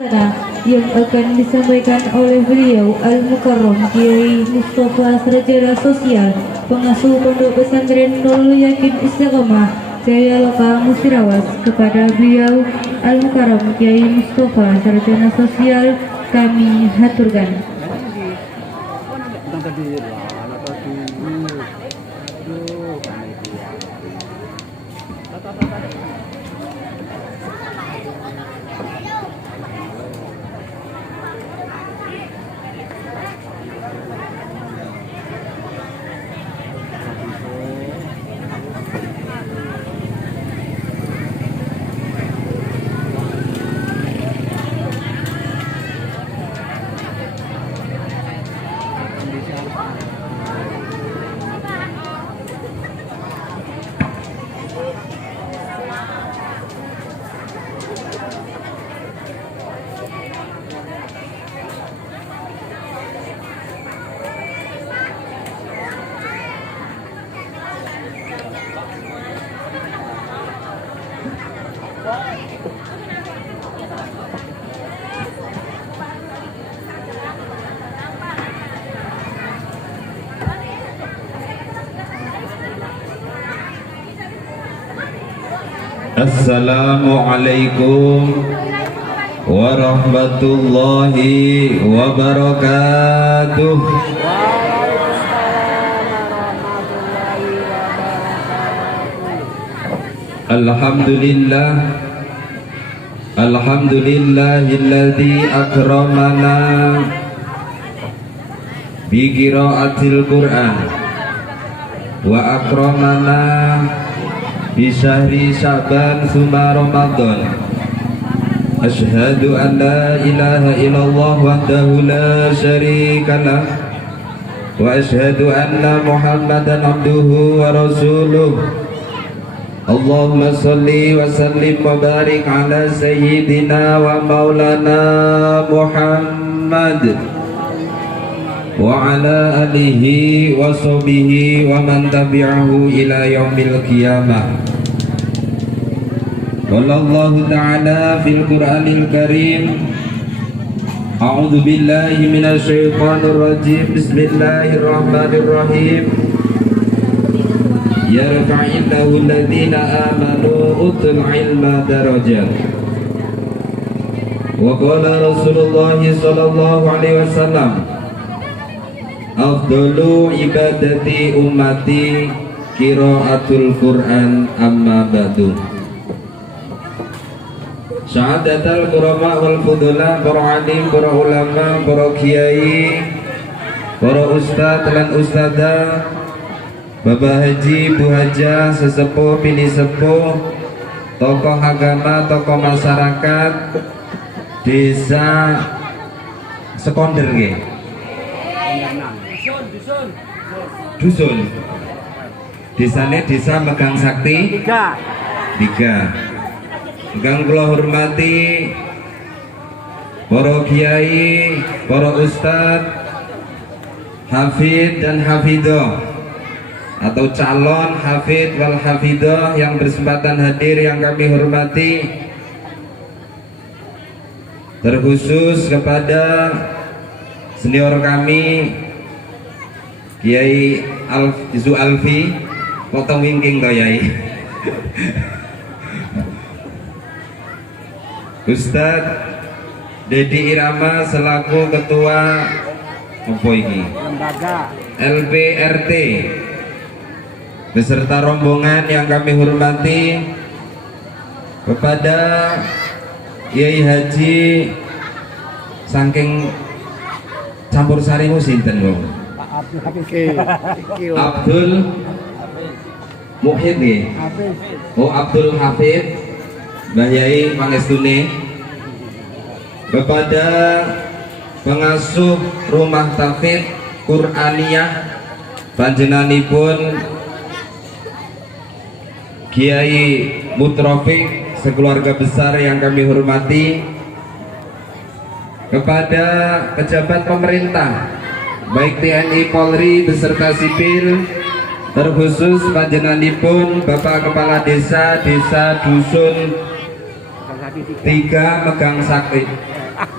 yang akan disampaikan oleh beliau Al-Mukarram Kiai Mustafa Sarjana Sosial, pengasuh Pondok Pesantren Nurul Yakin Istiqomah Jaya Loka Musirawas. Kepada beliau Al-Mukarram Kiai Mustafa Sarjana Sosial kami haturkan. Assalamualaikum warahmatullahi wabarakatuh. Alhamdulillah, alhamdulillahilladzi akramana bi qiraatil Qur'an wa akramana di syahri Sya'ban summa Ramadan. Asyhadu an la ilaha illallah wahdahu la syarikalah wa asyhadu anna Muhammadan abduhu wa rasuluh. Allahumma salli wa sallim wa barik ala sayyidina wa maulana Muhammad wa ala alihi wa sahbihi wa man tabi'ahu ila yaumil qiyamah. Qala Allah ta'ala fil Qur'anil Karim, a'udzu billahi minasy syaithanir rajim, bismillahirrahmanirrahim. Yarfa'illahu alladhina amanu utul ilma darajat. Wa qala Rasulullah sallallahu alaihi wasallam, afdalu ibadati ummati qiraatul Qur'an amma ba'du. Syahadatul qurama wal fudula, para alim, para ulama, para kiai, para ustaz lan ustadzah, Bapak Haji, Bu Hajah, sesepuh, bini sepuh, tokoh agama, tokoh masyarakat, desa Sekonder nggih. Dusun. Desane desa Megang Sakti 3. Ingkang kula hormati para kiai, para ustadz, hafid dan hafidah atau calon hafid wal hafidah yang berkesempatan hadir yang kami hormati, terkhusus kepada senior kami Kiai Alfi, potong wingking toh Yai. Ustadz Dedi Irama selaku ketua apa ini? Lembaga LPRT beserta rombongan yang kami hormati, kepada Kiai Haji saking campur sarimu sinten lho? Abdul Muhid nih. Oh, Abdul Hafid Mbah Yai Pangestune, kepada pengasuh rumah tahfidz Qur'aniyah panjenenganipun Kiai Mutrofik sekeluarga besar yang kami hormati, kepada pejabat pemerintah baik TNI, Polri beserta sipil, terkhusus panjenenganipun Bapak Kepala Desa Dusun 3 Megang Sakti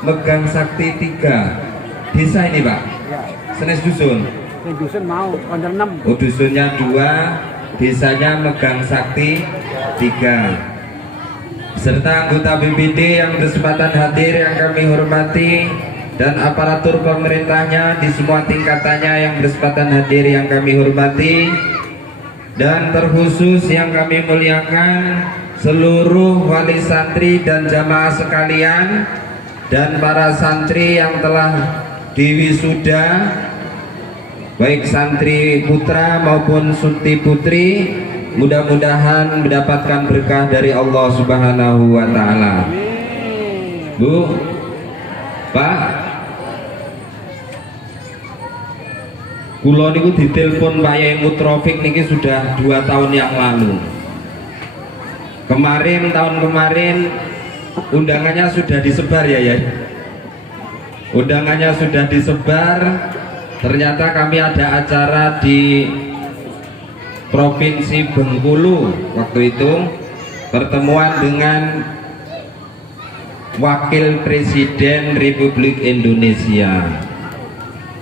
Megang Sakti 3 desa ini Pak? Ya. Senes dusun? Yang dusun mau, konter 6. Oh, dusunnya 2, desanya Megang Sakti 3. Serta anggota BPD yang berkesempatan hadir yang kami hormati, dan aparatur pemerintahnya di semua tingkatannya yang berkesempatan hadir yang kami hormati, dan terkhusus yang kami muliakan seluruh wali santri dan jamaah sekalian, dan para santri yang telah diwisuda, baik santri putra maupun santri putri, mudah-mudahan mendapatkan berkah dari Allah Subhanahu wa taala. Bu, Pak, kula niku ditelepon Pak Yai Mutrofik niki sudah 2 tahun yang lalu. Tahun kemarin undangannya sudah disebar ya. Undangannya sudah disebar. Ternyata kami ada acara di Provinsi Bengkulu waktu itu, pertemuan dengan Wakil Presiden Republik Indonesia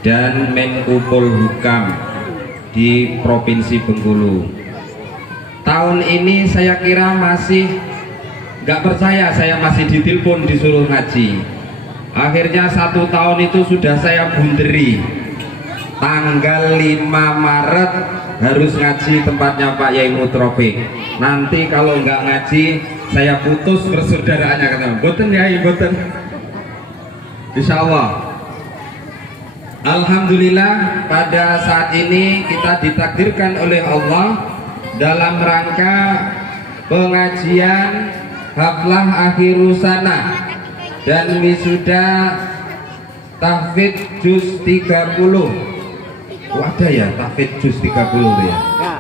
dan Menko Polhukam di Provinsi Bengkulu. Tahun ini saya kira masih nggak percaya, saya masih ditelepon disuruh ngaji. Akhirnya 1 tahun itu sudah saya bunderi. Tanggal 5 Maret harus ngaji tempatnya Pak Yai Mutrofik. Nanti kalau nggak ngaji saya putus persaudaraannya, kata. Boten Yai, boten. Insya Allah. Alhamdulillah pada saat ini kita ditakdirkan oleh Allah dalam rangka pengajian haflah akhirus sana dan wisuda tahfidz juz 30. Oh, ada ya tahfidz juz 30 ya? Ya,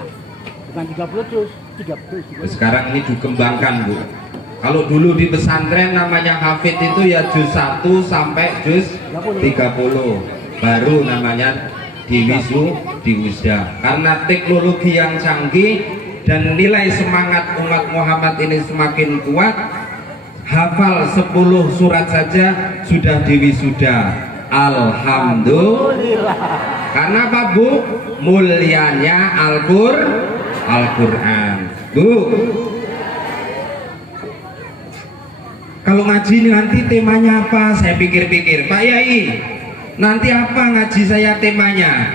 bukan 30 juz, 30. Sekarang ini dikembangkan Bu. Kalau dulu di pesantren namanya hafidz itu ya juz 1 sampai juz 30, baru namanya diwisuda. Karena teknologi yang canggih dan nilai semangat umat Muhammad ini semakin kuat, hafal 10 surat saja sudah diwisuda. Alhamdulillah. Karena apa Bu? Mulianya Al-Quran. Bu, kalau ngaji ini nanti temanya apa? Saya pikir-pikir, Pak Yai, nanti apa ngaji saya temanya?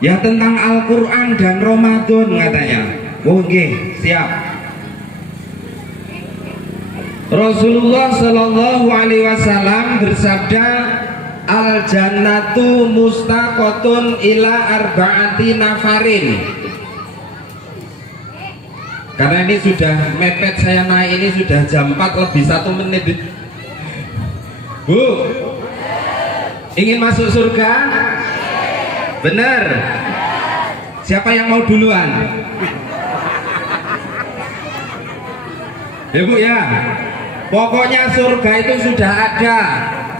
Ya tentang Al-Quran dan Ramadan katanya. Oh nggih, siap. Rasulullah Shallallahu Alaihi Wasallam bersabda, al jannatu mustaqotun ila arba'ati nafarin. Karena ini sudah mepet saya naik, ini sudah jam 4 lebih 1 menit. Bu, ingin masuk surga? Benar. Siapa yang mau duluan? Ya Bu ya. Pokoknya surga itu sudah ada,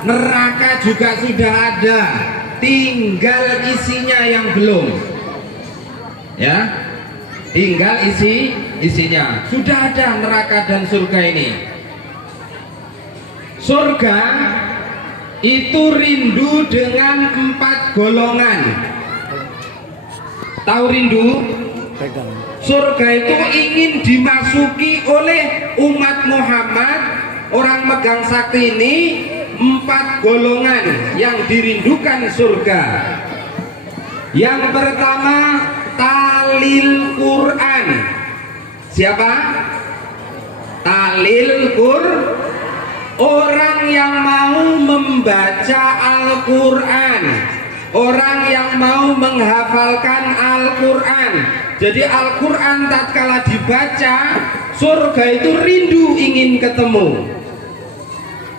neraka juga sudah ada, tinggal isinya yang belum. Ya, tinggal isinya. Sudah ada neraka dan surga ini. Surga itu rindu dengan 4 golongan. Tahu rindu? Surga itu ingin dimasuki oleh umat Muhammad, orang megang sakti ini. 4 golongan yang dirindukan surga. Yang pertama, talil Quran. Siapa? Talil Quran. Orang yang mau membaca Al-Quran, orang yang mau menghafalkan Al-Quran. Jadi Al-Quran tatkala dibaca, surga itu rindu ingin ketemu.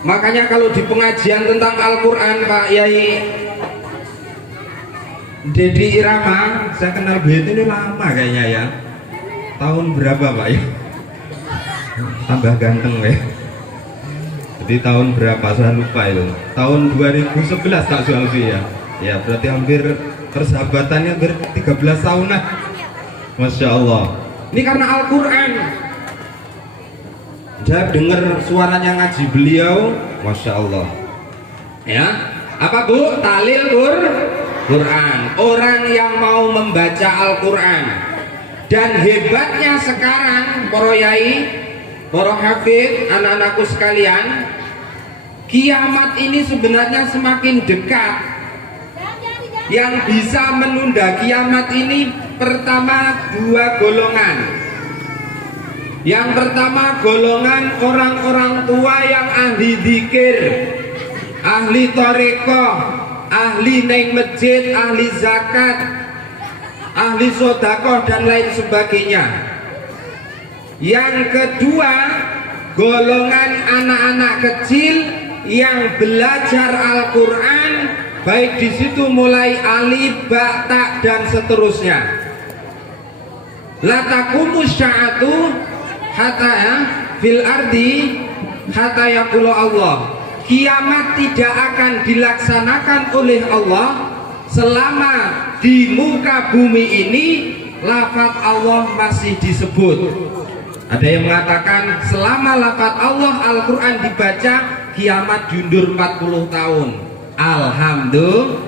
Makanya kalau di pengajian tentang Al-Quran Pak Yai Dedi Irama, saya kenal beliau ini lama kayaknya ya. Tahun berapa Pak ya? Tambah ganteng ya. Jadi tahun berapa saya lupa itu. Tahun 2011 Kak Zulfi ya. Ya berarti hampir persahabatannya hampir 13 tahun lah. Masya Allah. Ini karena Al-Quran. Saya dengar suaranya ngaji beliau, masya Allah. Ya, apa Bu? Talil Quran. Orang yang mau membaca Al-Quran. Dan hebatnya sekarang, para yai, para hafid, anak-anakku sekalian, kiamat ini sebenarnya semakin dekat. Yang bisa menunda kiamat ini pertama dua golongan. Yang pertama golongan orang-orang tua yang ahli zikir, ahli tarekoh, ahli neng masjid, ahli zakat, ahli sodakoh dan lain sebagainya. Yang kedua golongan anak-anak kecil yang belajar Al-Quran, baik di situ mulai alif, ba, ta dan seterusnya. La taqumu sya'atu hatta fil ardi hatta yaqulu Allah. Kiamat tidak akan dilaksanakan oleh Allah selama di muka bumi ini lafaz Allah masih disebut. Ada yang mengatakan selama lafaz Allah Al-Quran dibaca, kiamat diundur 40 tahun. Alhamdulillah.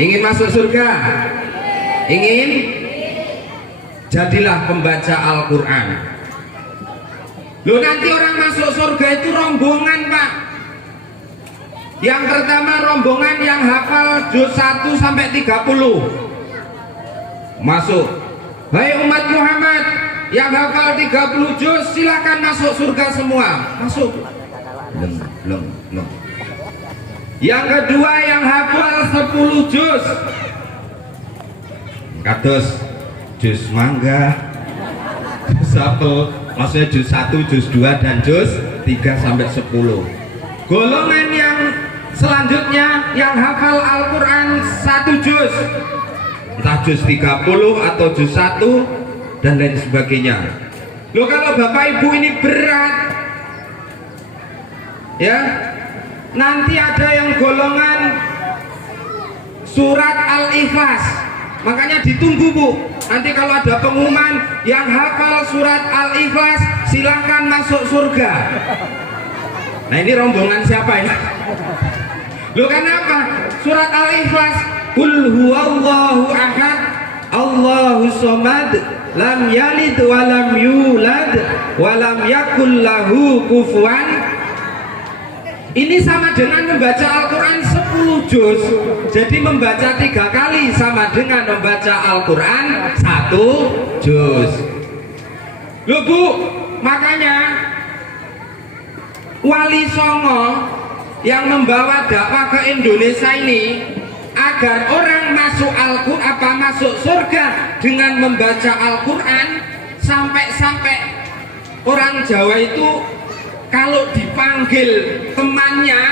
Ingin masuk surga? Ingin? Jadilah pembaca Al-Quran. Loh, nanti orang masuk surga itu rombongan, Pak. Yang pertama rombongan yang hafal juz 1 sampai 30 masuk. Hai umat Muhammad yang hafal 30 juz, silakan masuk surga semua. Masuk. Belum. Yang kedua yang hafal 10 juz. Kados juz mangga, juz apel, maksudnya juz 1, juz 2 dan juz 3 sampai 10. Golongan yang selanjutnya yang hafal Al-Quran 1 juz, entah juz 30 atau juz 1 dan lain sebagainya. Loh, kalau Bapak Ibu ini berat ya, nanti ada yang golongan surat Al-Ikhlas, makanya ditunggu Bu. Nanti kalau ada pengumuman yang hafal surat Al-Ikhlas silahkan masuk surga. Nah, ini rombongan siapa ya? Loh, kenapa? Surat Al-Ikhlas, Qul huwallahu ahad, Allahu somad, lam yalid walam yulad, walam yakul lahu kufuwan. Ini sama dengan membaca Al-Quran 10 juz. Jadi membaca 3 kali sama dengan membaca Al-Quran 1 juz. Loh Bu, makanya Wali Songo yang membawa dakwah ke Indonesia ini agar orang masuk Al-Quran, masuk surga dengan membaca Al-Quran, sampai-sampai orang Jawa itu kalau dipanggil temannya,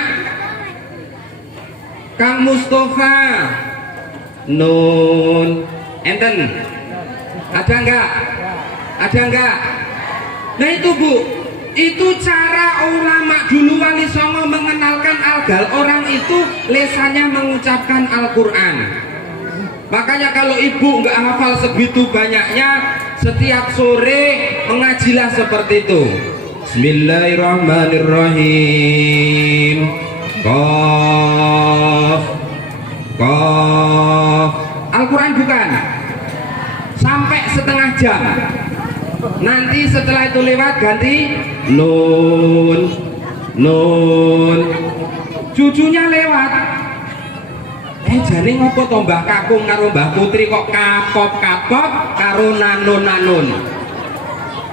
Kang Mustafa, Nun, enten, ada enggak? Ada enggak? Nah itu Bu, itu cara ulama dulu Wali Songo mengenalkan agar orang itu lesannya mengucapkan Al-Quran. Makanya kalau ibu nggak hafal segitu banyaknya, setiap sore mengajilah seperti itu. Bismillahirrahmanirrahim. Qaf. Al-Quran bukan? Sampai setengah jam. Nanti setelah itu lewat ganti Nun. Cucunya lewat. Jane ngopo to Mbah Kakung karo Mbah Putri kok kapop karo nanun.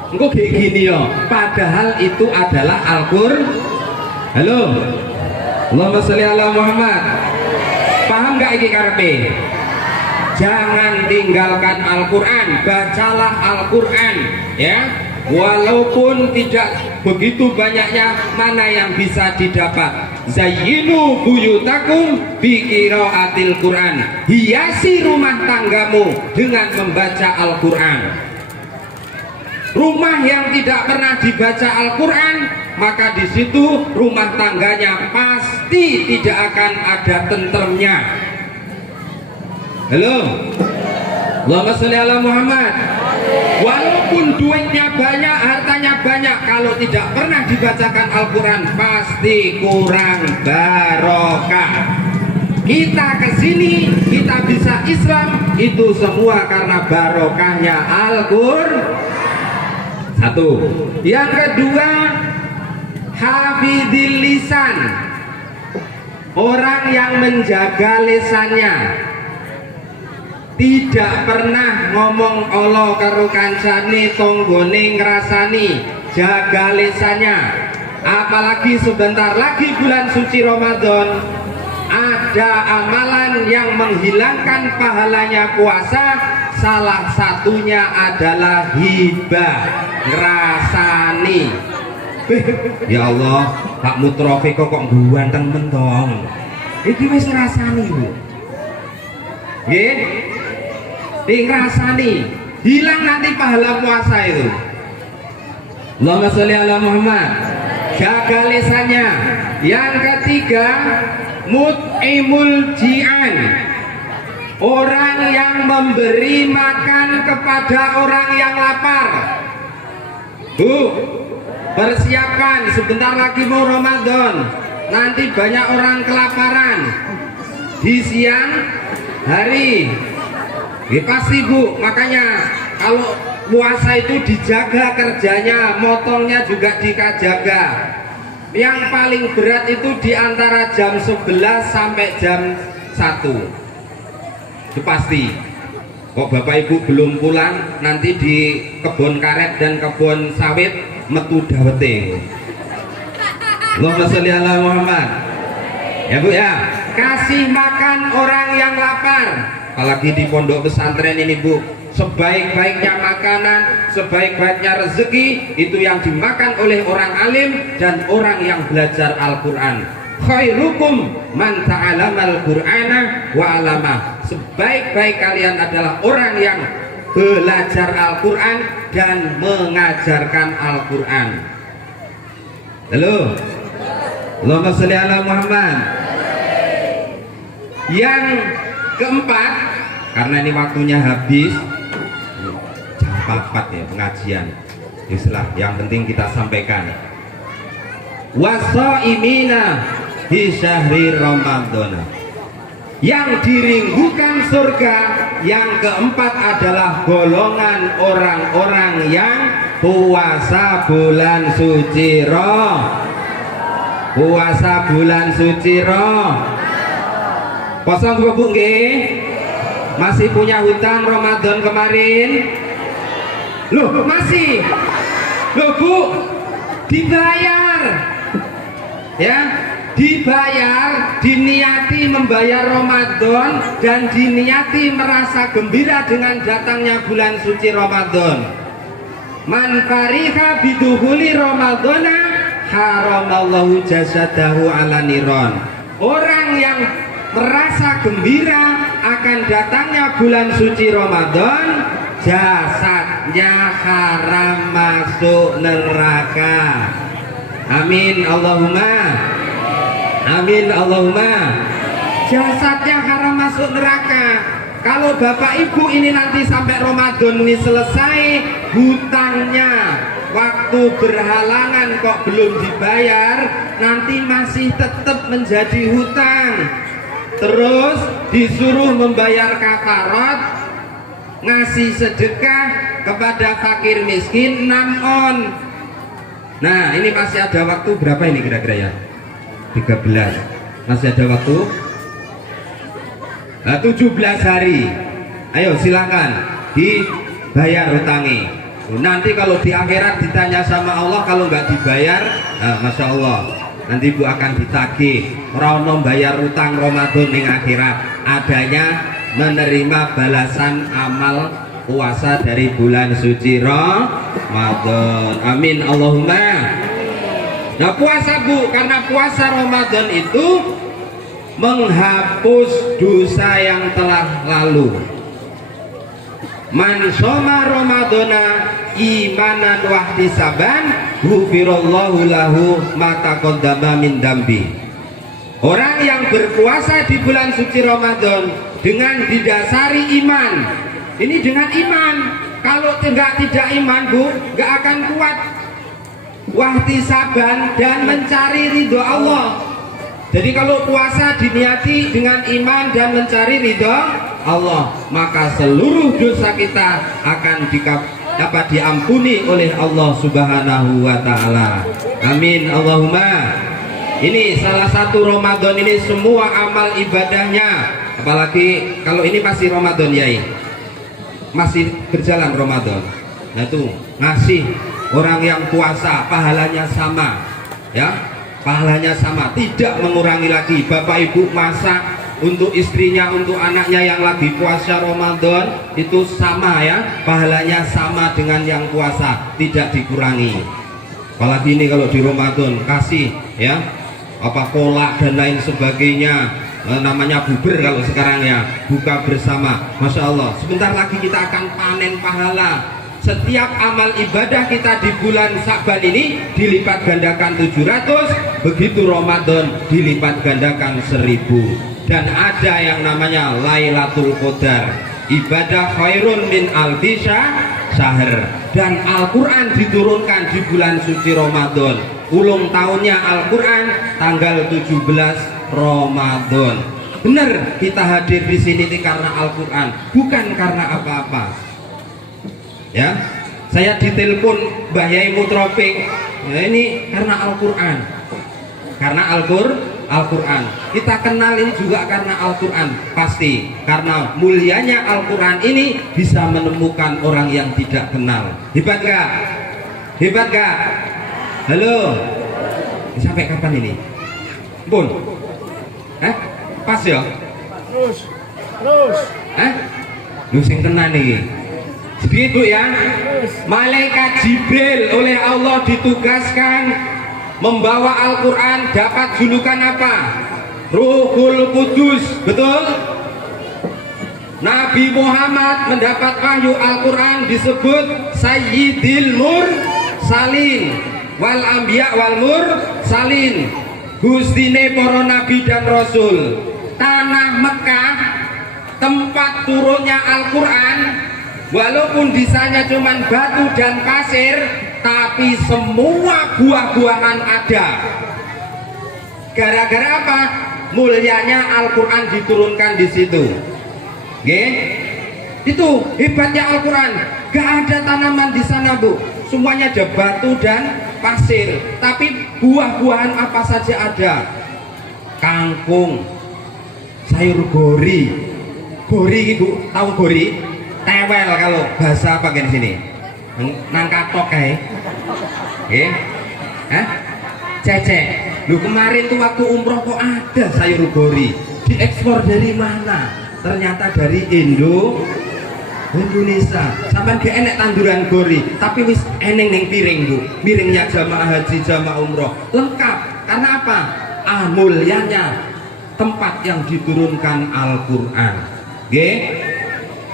Engko kayak gini ya, padahal itu adalah Al-Qur'an. Halo, Allahumma sholli ala Muhammad. Paham gak iki karepe? Jangan tinggalkan Al-Quran, bacalah Al-Quran ya. Walaupun tidak begitu banyaknya mana yang bisa didapat. Zayyinu buyutakum bi qiraatil Quran. Hiasi rumah tanggamu dengan membaca Al-Quran. Rumah yang tidak pernah dibaca Al-Quran, maka di situ rumah tangganya pasti tidak akan ada tentremnya. Halo, Allahumma sholli ala Muhammad. Walaupun duitnya banyak, hartanya banyak kalau tidak pernah dibacakan Al-Quran pasti kurang barokah. Kita kesini, kita bisa Islam itu semua karena barokahnya Al-Quran. Satu. Yang kedua, hafidil lisan, orang yang menjaga lisannya, tidak pernah ngomong Allah karo kancane tonggone ngrasani, jaga lisannya. Apalagi sebentar lagi bulan suci Ramadan, ada amalan yang menghilangkan pahalanya puasa, salah satunya adalah hibah, ngrasani. Ya Allah, Pak Mutrofi kok ganteng mentong. Iki wis ngrasani, Bu. Nggih? Ngrasani, hilang nanti pahala puasa itu. Allahumma sholli ala Muhammad. Jaga lisannya. Yang ketiga, mut'imul ji'an, orang yang memberi makan kepada orang yang lapar. Bu, persiapkan, sebentar lagi mau Ramadan, nanti banyak orang kelaparan di siang hari. Ya, pasti Bu, makanya kalau puasa itu dijaga kerjanya, motongnya juga dijaga. Yang paling berat itu di antara jam 11 sampai jam 1. Itu pasti. Kok Bapak Ibu belum pulang, nanti di kebun karet dan kebun sawit metu dawete. Allahumma sholli ala Muhammad. Ya Bu ya, kasih makan orang yang lapar. Apalagi di pondok pesantren ini Bu, sebaik-baiknya makanan, sebaik-baiknya rezeki itu yang dimakan oleh orang alim dan orang yang belajar Al-Quran. Khairukum man ta'alamal Qur'ana wa alamah. Sebaik-baik kalian adalah orang yang belajar Al-Quran dan mengajarkan Al-Quran. Halo, Allahumma sholli ala Muhammad. Yang keempat, karena ini waktunya habis, jam 4 ya pengajian. Islah, yang penting kita sampaikan. Wasoimina di syahri Ramadan, yang diringgukan surga. Yang keempat adalah golongan orang-orang yang puasa bulan suci puasa bulan suci Kosong Bu nggih? Masih punya hutang Ramadan kemarin? Loh, masih? Loh Bu, dibayar. Ya, dibayar, diniati membayar Ramadan dan diniati merasa gembira dengan datangnya bulan suci Ramadan. Man fariha biduhuli Ramadana haramallahu jasadahu ala niron. Orang yang merasa gembira akan datangnya bulan suci Ramadan, jasadnya haram masuk neraka. Amin Allahumma. Amin Allahumma. Jasadnya haram masuk neraka. Kalau Bapak Ibu ini nanti sampai Ramadan ini selesai, hutangnya waktu berhalangan kok belum dibayar, nanti masih tetap menjadi hutang. Terus disuruh membayar kafarat, ngasih sedekah kepada fakir miskin 6 on. Nah, ini masih ada waktu berapa ini kira-kira ya? 13. Masih ada waktu 17 hari. Ayo silakan dibayar hutangi. Nanti kalau di akhirat ditanya sama Allah, kalau nggak dibayar, nah, Masya Allah, nanti Bu akan ditagih. Rono bayar utang Ramadan ning akhirat, adanya menerima balasan amal puasa dari bulan suci Ramadan. Amin Allahumma. Nah puasa Bu, karena puasa Ramadan itu menghapus dosa yang telah lalu. Man shoma Ramadana imanan wahtisaban ghufirallahu lahu ma taqaddama min dambi. Orang yang berpuasa di bulan suci Ramadan dengan didasari iman. Ini dengan iman. Kalau tidak iman Bu, nggak akan kuat. wahtisaban, dan mencari ridho Allah. Jadi kalau puasa diniati dengan iman dan mencari ridho Allah, maka seluruh dosa kita akan dapat diampuni oleh Allah Subhanahu wa Ta'ala. Amin Allahumma. Ini salah satu Ramadan ini semua amal ibadahnya, apalagi kalau ini masih Ramadan Yai, masih berjalan Ramadan. Nah itu ngasih orang yang puasa pahalanya sama, ya, pahalanya sama, tidak mengurangi lagi. Bapak Ibu masak untuk istrinya, untuk anaknya yang lagi puasa Ramadan itu sama ya, pahalanya sama dengan yang puasa, tidak dikurangi. Apalagi ini kalau di Ramadan kasih ya apa kolak dan lain sebagainya, namanya buber kalau sekarang ya, buka bersama. Masya Allah, sebentar lagi kita akan panen pahala. Setiap amal ibadah kita di bulan Sya'ban ini dilipat gandakan 700, begitu Ramadan dilipat gandakan 1000. Dan ada yang namanya Lailatul Qadar, ibadah khairun min alfi syahr. Dan Al-Quran diturunkan di bulan suci Ramadan. Ulang tahunnya Al-Quran tanggal 17 Ramadan. Benar kita hadir di sini karena Al-Quran, bukan karena apa-apa. Ya, saya ditelepon Mbah Yai Mutropik, ya ini karena Al-Quran, karena Al-Quran. Kita kenal ini juga karena Al-Quran, pasti karena mulianya Al-Quran ini bisa menemukan orang yang tidak kenal. Hebat gak? Hebat gak? Halo, sampai kapan ini? Bun, pas ya? Terus. Lu sing tenan nih. Begitu ya, malaikat Jibril oleh Allah ditugaskan membawa Al-Quran, dapat julukan apa? Ruhul Qudus, betul? Nabi Muhammad mendapat wahyu Al-Quran disebut Sayyidil Mursalin wal Anbiya wal Mursalin, gustine para nabi dan rasul. Tanah Mekah tempat turunnya Al-Quran, walaupun disanya cuma batu dan pasir, tapi semua buah-buahan ada. Gara-gara apa? Mulianya Al-Quran diturunkan di situ. Itu hebatnya Al-Quran. Gak ada tanaman di sana, Bu. Semuanya ada batu dan pasir, tapi buah-buahan apa saja ada. Kangkung, sayur gori. Gori Bu, tahu gori? Tewel kalau bahasa apa di sini? Nang katok kayak. Cecek. Lu kemarin tuh waktu umroh kok ada sayur gori. Diekspor dari mana? Ternyata dari Indonesia. Sampai gak enek tanduran gori, tapi wis eneng neng piring, Bu. Piringnya jamaah haji, jamaah umroh, lengkap. Karena apa? Mulianya tempat yang diturunkan Al-Quran.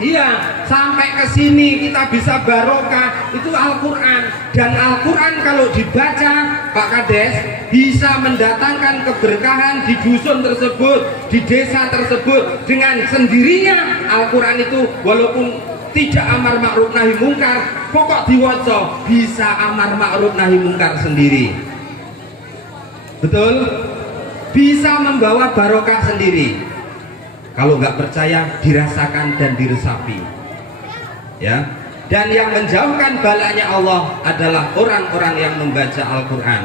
Iya, sampai ke sini kita bisa barokah, itu Al-Quran. Dan Al-Quran kalau dibaca, Pak Kades, bisa mendatangkan keberkahan di dusun tersebut, di desa tersebut. Dengan sendirinya Al-Quran itu walaupun tidak amar ma'ruf nahi mungkar, pokok diwaca bisa amar ma'ruf nahi mungkar sendiri. Betul? Bisa membawa barokah sendiri. Kalau nggak percaya, dirasakan dan diresapi, ya. Dan yang menjauhkan balanya Allah adalah orang-orang yang membaca Al-Quran.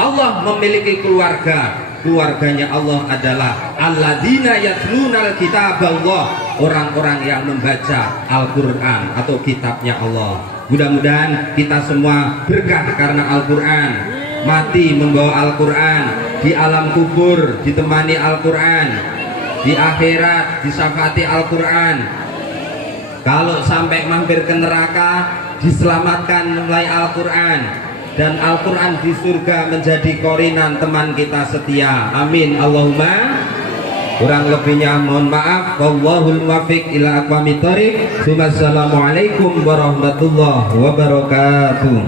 Allah memiliki keluarga, keluarganya Allah adalah alladzina yatlunal kitaballah, orang-orang yang membaca Al-Quran atau kitabnya Allah. Mudah-mudahan kita semua berkah karena Al-Quran, mati membawa Al-Quran, di alam kubur ditemani Al-Quran, di akhirat disafati Al-Quran. Kalau sampai mampir ke neraka diselamatkan melalui Al-Quran, dan Al-Quran di surga menjadi korinan teman kita setia. Amin Allahumma. Kurang lebihnya mohon maaf. Wallahul muwaffiq ila aqwamit thoriq. Wassalamualaikum warahmatullahi wabarakatuh.